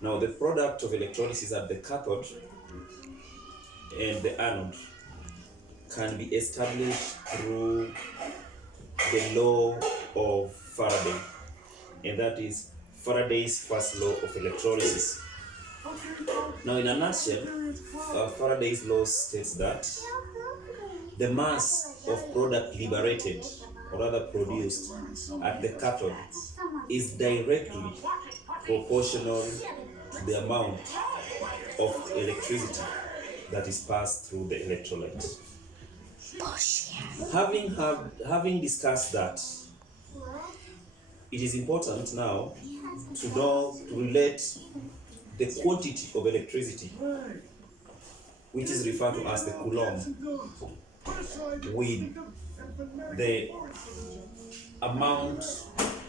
Now, the product of electrolysis at the cathode and the anode can be established through the law of Faraday, and that is Faraday's first law of electrolysis. Now, in a nutshell, Faraday's law states that the mass of product liberated, or rather produced, at the cathode is directly proportional to the amount of electricity that is passed through the electrolyte. Having discussed that, it is important now to relate the quantity of electricity, which is referred to as the coulomb, with the amount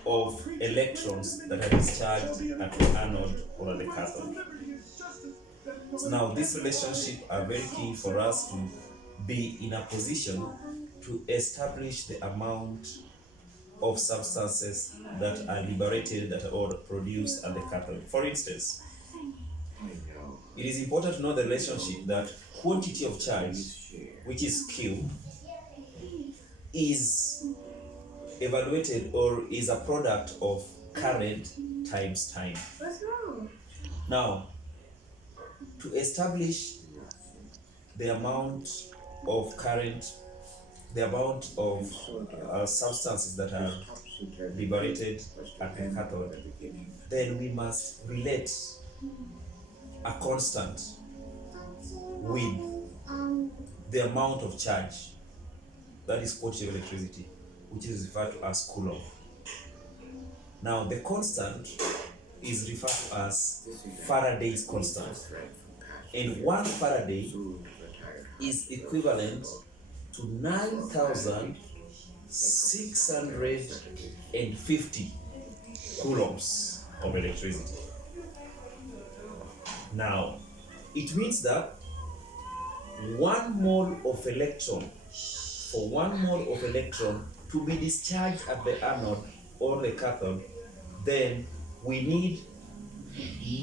of electrons that are discharged at the anode or at the cathode. So now, these relationships are very key for us to be in a position to establish the amount of substances that are liberated or produced at the cathode. For instance, it is important to know the relationship that quantity of charge, which is Q, is evaluated or is a product of current times time. Now, to establish the amount of current, the amount of substances that are liberated at the cathode, then we must relate a constant with the amount of charge, that is quantity of electricity, which is referred to as coulomb. Now, the constant is referred to as Faraday's constant, and 1 Faraday is equivalent to 9,650 coulombs of electricity. Now, it means that 1 mole of electron, for 1 mole of electron to be discharged at the anode or the cathode, then we need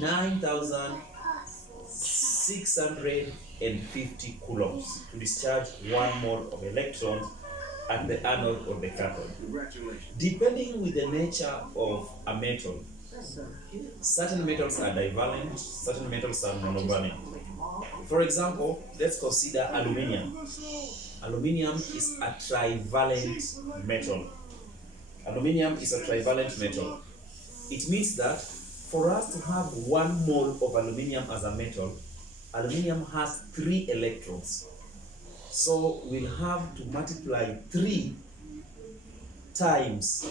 9,650 coulombs to discharge 1 mole of electron at the anode or the cathode. Depending with the nature of a metal, certain metals are divalent, certain metals are monovalent. For example, let's consider aluminium. Aluminium is a trivalent metal. Aluminium is a trivalent metal. It means that for us to have 1 mole of aluminium as a metal, aluminium has 3 electrons. So we'll have to multiply 3 times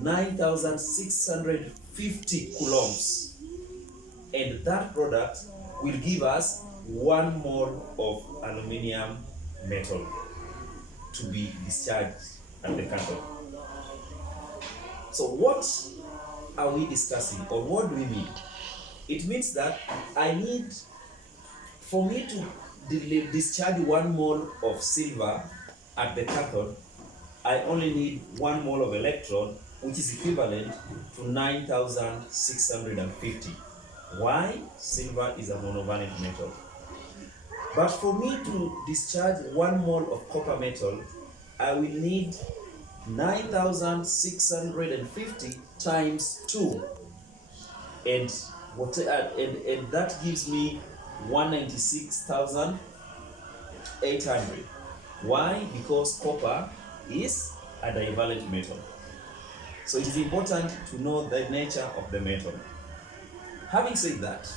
9,650 coulombs, and that product will give us 1 mole of aluminium metal to be discharged at the cathode. So what are we discussing, or what do we mean? It means that for me to discharge 1 mole of silver at the cathode, I only need 1 mole of electron, which is equivalent to 9,650. Why? Silver is a monovalent metal. But for me to discharge 1 mole of copper metal, I will need 9,650 times 2, and that gives me 196,800. Why? Because copper is a divalent metal. So it is important to know the nature of the metal. Having said that,